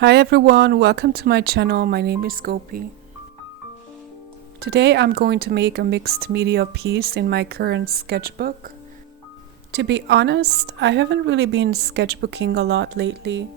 Hi everyone, welcome to my channel. My name is Gopi. Today I'm going to make a mixed media piece in my current sketchbook. To be honest, I haven't really been sketchbooking a lot lately.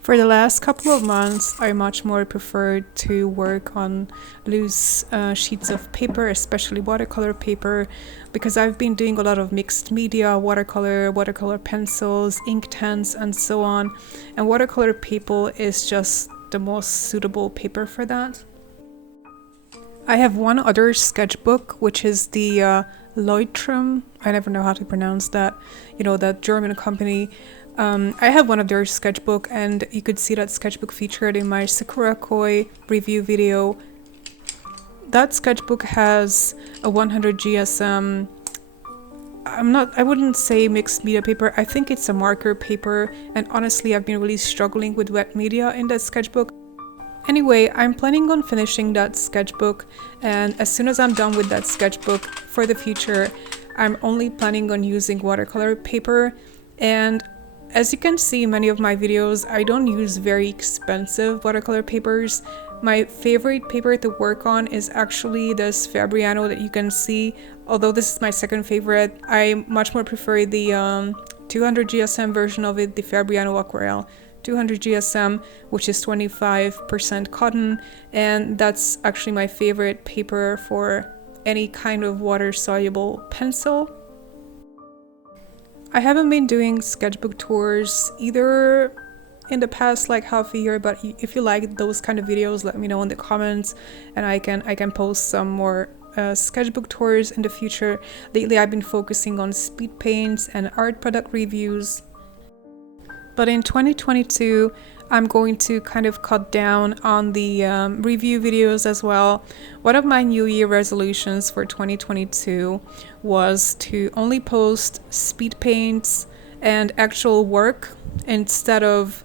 For the last couple of months, I much more preferred to work on loose sheets of paper, especially watercolor paper, because I've been doing a lot of mixed media, watercolor pencils, Inktense, and so on. And watercolor paper is just the most suitable paper for that. I have one other sketchbook, which is the Leutram. I never know how to pronounce that. You know, that German company. I have one of their sketchbook, and you could see that sketchbook featured in my Sakura Koi review video. That sketchbook has a 100 GSM. I wouldn't say mixed media paper. I think it's a marker paper, and honestly, I've been really struggling with wet media in that sketchbook. Anyway, I'm planning on finishing that sketchbook, and as soon as I'm done with that sketchbook for the future, I'm only planning on using watercolor paper. And as you can see in many of my videos, I don't use very expensive watercolor papers. My favorite paper to work on is actually this Fabriano that you can see. Although this is my second favorite, I much more prefer the 200 GSM version of it, the Fabriano Aquarelle 200 GSM, which is 25% cotton, and that's actually my favorite paper for any kind of water-soluble pencil. I haven't been doing sketchbook tours either in the past like half a year, but if you like those kind of videos, let me know in the comments, and I can post some more sketchbook tours in the future. Lately I've been focusing on speed paints and art product reviews. But in 2022, I'm going to kind of cut down on the review videos as well. One of my New Year resolutions for 2022 was to only post speed paints and actual work instead of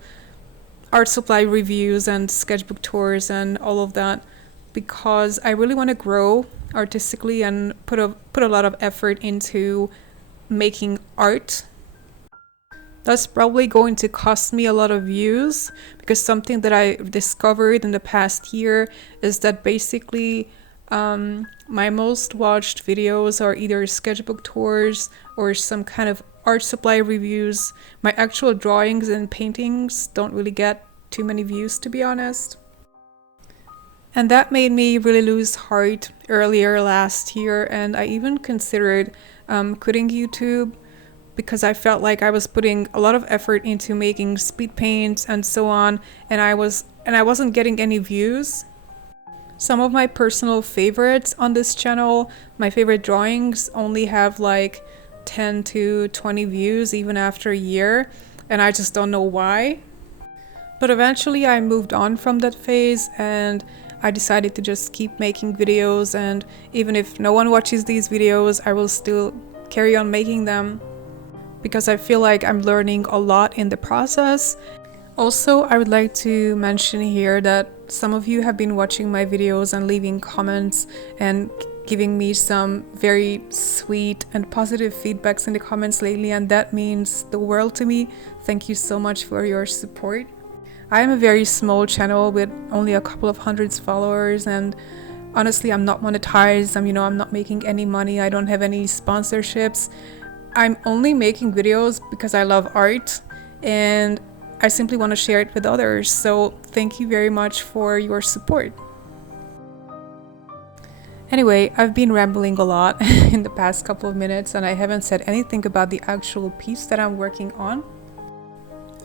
art supply reviews and sketchbook tours and all of that, because I really want to grow artistically and put a lot of effort into making art. That's probably going to cost me a lot of views, because something that I discovered in the past year is that basically my most watched videos are either sketchbook tours or some kind of art supply reviews. My actual drawings and paintings don't really get too many views, to be honest. And that made me really lose heart earlier last year, and I even considered quitting YouTube, because I felt like I was putting a lot of effort into making speed paints and so on, and I wasn't getting any views. Some of my personal favorites on this channel, my favorite drawings, only have like 10 to 20 views even after a year, and I just don't know why. But eventually I moved on from that phase, and I decided to just keep making videos, and even if no one watches these videos, I will still carry on making them, because I feel like I'm learning a lot in the process. Also, I would like to mention here that some of you have been watching my videos and leaving comments and giving me some very sweet and positive feedbacks in the comments lately, and that means the world to me. Thank you so much for your support. I am a very small channel with only a couple of hundreds followers, and honestly, I'm not monetized. I'm not making any money. I don't have any sponsorships. I'm only making videos because I love art, and I simply want to share it with others. So thank you very much for your support. Anyway, I've been rambling a lot in the past couple of minutes, and I haven't said anything about the actual piece that I'm working on.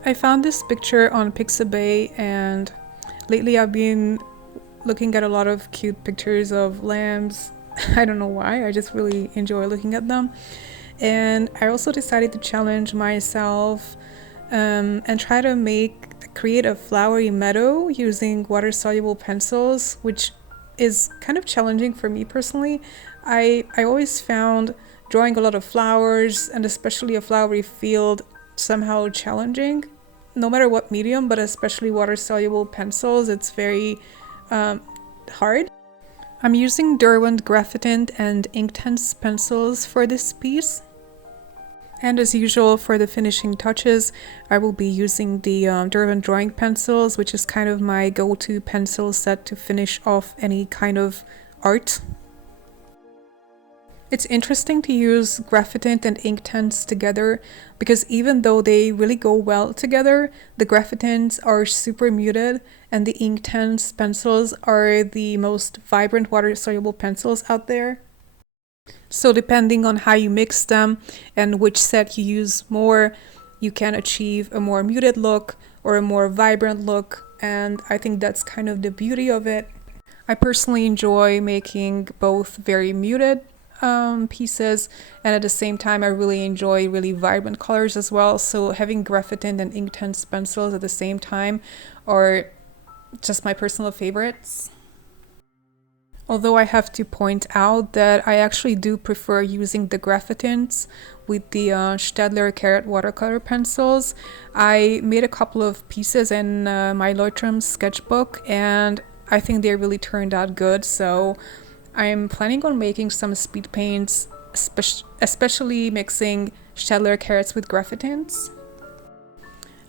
I found this picture on Pixabay, and lately I've been looking at a lot of cute pictures of lambs. I don't know why, I just really enjoy looking at them. And I also decided to challenge myself and try to create a flowery meadow using water-soluble pencils, which is kind of challenging for me personally. I always found drawing a lot of flowers, and especially a flowery field, somehow challenging, no matter what medium, but especially water-soluble pencils. It's very hard. I'm using Derwent Graphitint and Inktense pencils for this piece. And as usual, for the finishing touches, I will be using the Derwent drawing pencils, which is kind of my go-to pencil set to finish off any kind of art. It's interesting to use Graphitint and Inktense together because even though they really go well together, the Graphitints are super muted and the Inktense pencils are the most vibrant water-soluble pencils out there. So depending on how you mix them and which set you use more, you can achieve a more muted look or a more vibrant look, and I think that's kind of the beauty of it. I personally enjoy making both very muted pieces, and at the same time I really enjoy really vibrant colors as well, so having Graphitint and Inktense pencils at the same time are just my personal favorites. Although I have to point out that I actually do prefer using the Graphitints with the Staedtler Carrot watercolor pencils. I made a couple of pieces in my Leutram sketchbook and I think they really turned out good, so I'm planning on making some speed paints, especially mixing Staedtler Carrots with Graphitints.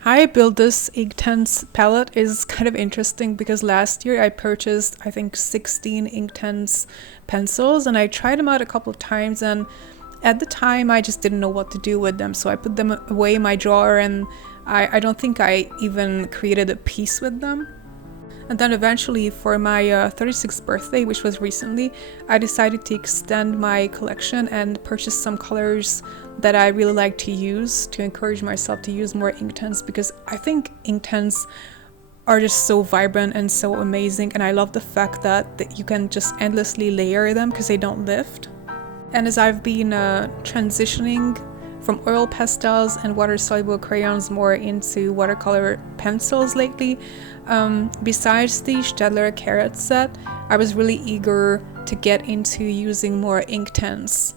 How I built this Inktense palette is kind of interesting because last year I purchased I think 16 Inktense pencils and I tried them out a couple of times, and at the time I just didn't know what to do with them, so I put them away in my drawer and I don't think I even created a piece with them. And then eventually for my 36th birthday, which was recently, I decided to extend my collection and purchase some colors that I really like to use to encourage myself to use more Inktense, because I think Inktense are just so vibrant and so amazing, and I love the fact that you can just endlessly layer them because they don't lift. And as I've been transitioning from oil pastels and water-soluble crayons more into watercolor pencils lately, besides the Staedtler Carrot set, I was really eager to get into using more Inktense.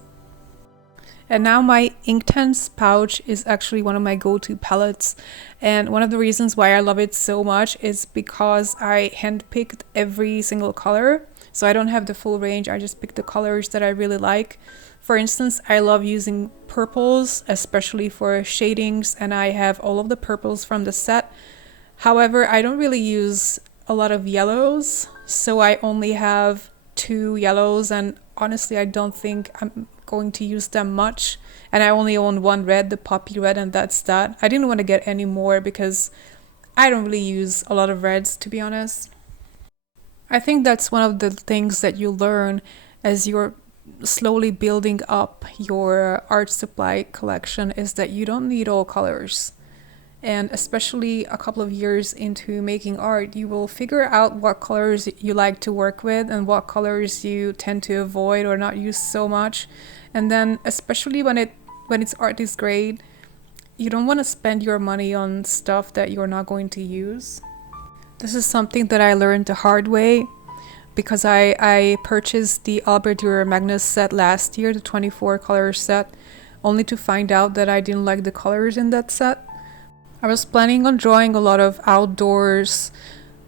And now my Inktense pouch is actually one of my go-to palettes, and one of the reasons why I love it so much is because I handpicked every single color, so I don't have the full range, I just picked the colors that I really like. For instance, I love using purples, especially for shadings, and I have all of the purples from the set. However, I don't really use a lot of yellows, so I only have 2 yellows, and honestly I don't think I'm going to use them much, and I only own 1 red, the poppy red, and that's that. I didn't want to get any more because I don't really use a lot of reds, to be honest. I think that's one of the things that you learn as you're slowly building up your art supply collection, is that you don't need all colors. And especially a couple of years into making art, you will figure out what colors you like to work with and what colors you tend to avoid or not use so much. And then especially when its art is great, you don't want to spend your money on stuff that you're not going to use. This is something that I learned the hard way, because I purchased the Albert Dürer Magnus set last year, the 24 color set, only to find out that I didn't like the colors in that set. I was planning on drawing a lot of outdoors,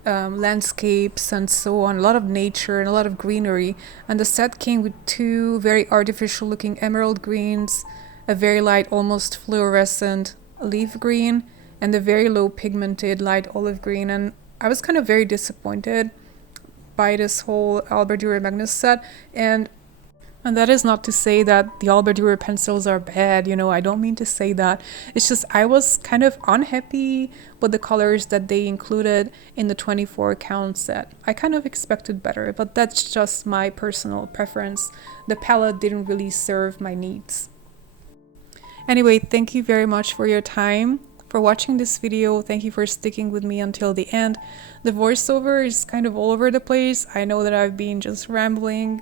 landscapes and so on, a lot of nature and a lot of greenery, and the set came with 2 very artificial looking emerald greens, a very light, almost fluorescent leaf green, and a very low pigmented light olive green, and I was kind of very disappointed by this whole Albert Dürer Magnus set, and that is not to say that the Albert Dürer pencils are bad, I don't mean to say that. It's just I was kind of unhappy with the colors that they included in the 24 count set. I kind of expected better, but that's just my personal preference. The palette didn't really serve my needs. Anyway, thank you very much for your time, for watching this video. Thank you for sticking with me until the end. The voiceover is kind of all over the place. I know that I've been just rambling.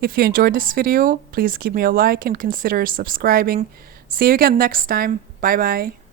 If you enjoyed this video, please give me a like and consider subscribing. See you again next time. Bye bye.